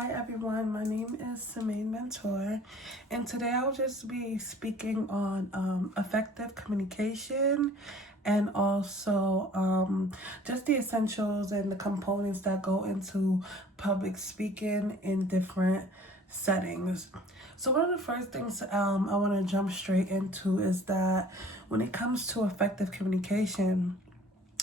Hi everyone, my name is Semaine Mentor, and today I'll just be speaking on effective communication and also just the essentials and the components that go into public speaking in different settings. So one of the first things I want to jump straight into is that when it comes to effective communication,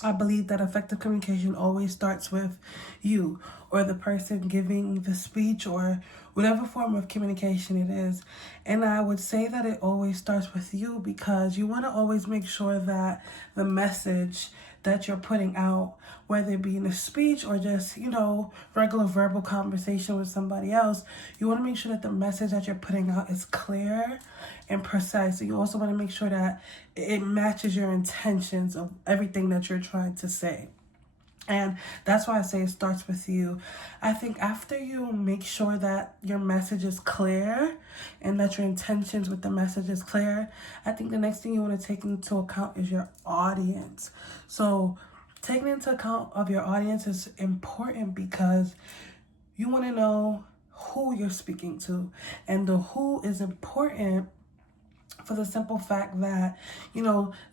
I believe that effective communication always starts with you or the person giving the speech or whatever form of communication it is. And I would say that it always starts with you because you want to always make sure that the message that you're putting out, whether it be in a speech or just, regular verbal conversation with somebody else, you want to make sure that the message that you're putting out is clear and precise. And you also want to make sure that it matches your intentions of everything that you're trying to say. And that's why I say it starts with you. I think after you make sure that your message is clear and that your intentions with the message is clear, I think the next thing you want to take into account is your audience. So taking into account of your audience is important because you want to know who you're speaking to. And the who is important for the simple fact that,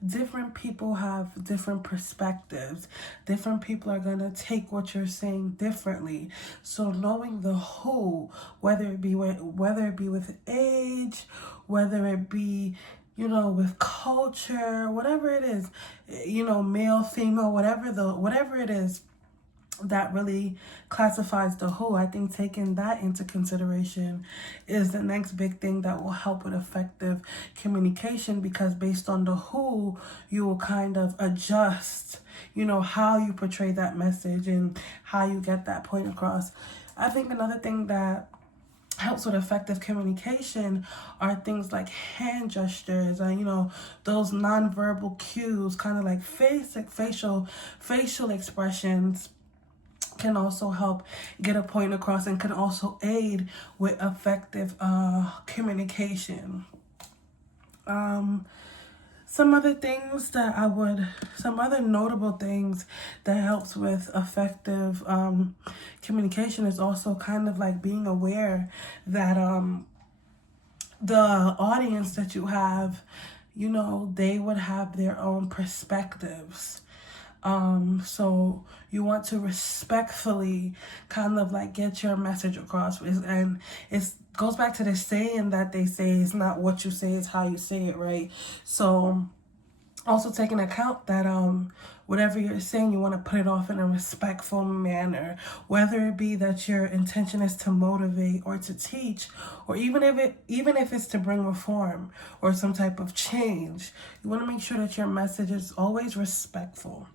different people have different perspectives. Different people are going to take what you're saying differently. So knowing the who, whether it be with age, whether it be, with culture, whatever it is, male, female, whatever it is, that really classifies the who. I think taking that into consideration is the next big thing that will help with effective communication, because based on the who, you will kind of adjust, how you portray that message and how you get that point across. I think another thing that helps with effective communication are things like hand gestures and those nonverbal cues, kind of like facial expressions can also help get a point across and can also aid with effective communication. Some other notable things that helps with effective communication is also kind of like being aware that the audience that you have, they would have their own perspectives. So you want to respectfully kind of like get your message across. And it goes back to the saying that they say, it's not what you say, it's how you say it, right? So also take into account that whatever you're saying, you want to put it off in a respectful manner, whether it be that your intention is to motivate or to teach, or even if it's to bring reform or some type of change. You want to make sure that your message is always respectful.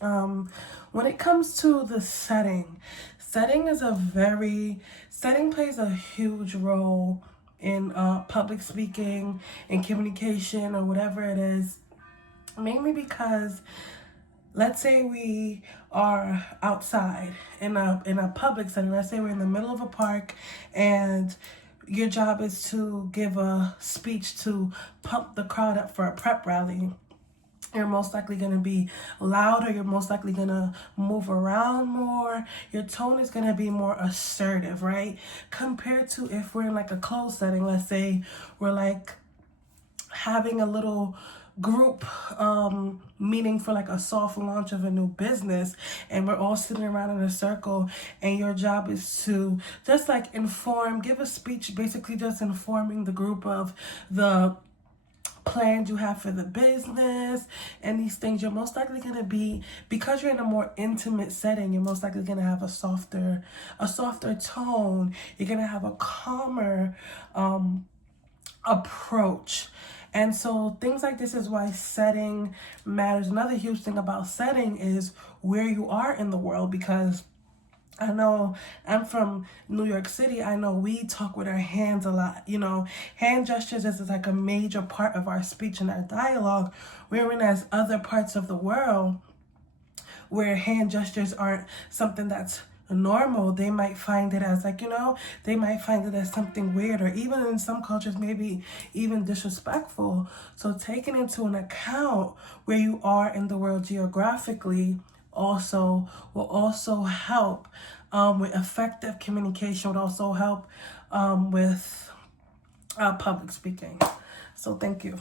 When it comes to the setting plays a huge role in public speaking and communication or whatever it is, mainly because let's say we are outside in a public setting. Let's say we're in the middle of a park and your job is to give a speech to pump the crowd up for a prep rally. You're most likely going to be louder. You're most likely going to move around more. Your tone is going to be more assertive, right? Compared to if we're in like a closed setting. Let's say we're like having a little group meeting for like a soft launch of a new business, and we're all sitting around in a circle, and your job is to just like give a speech, basically just informing the group of the plans you have for the business and these things. You're most likely going to be, because you're in a more intimate setting, you're most likely going to have a softer tone. You're going to have a calmer approach. And so things like this is why setting matters. Another huge thing about setting is where you are in the world, because I know I'm from New York City. I know we talk with our hands a lot. Hand gestures is like a major part of our speech and our dialogue. Whereas other parts of the world where hand gestures aren't something that's normal, they might find it as they might find it as something weird, or even in some cultures, maybe even disrespectful. So taking into an account where you are in the world geographically will also help with effective communication would also help with public speaking. So thank you.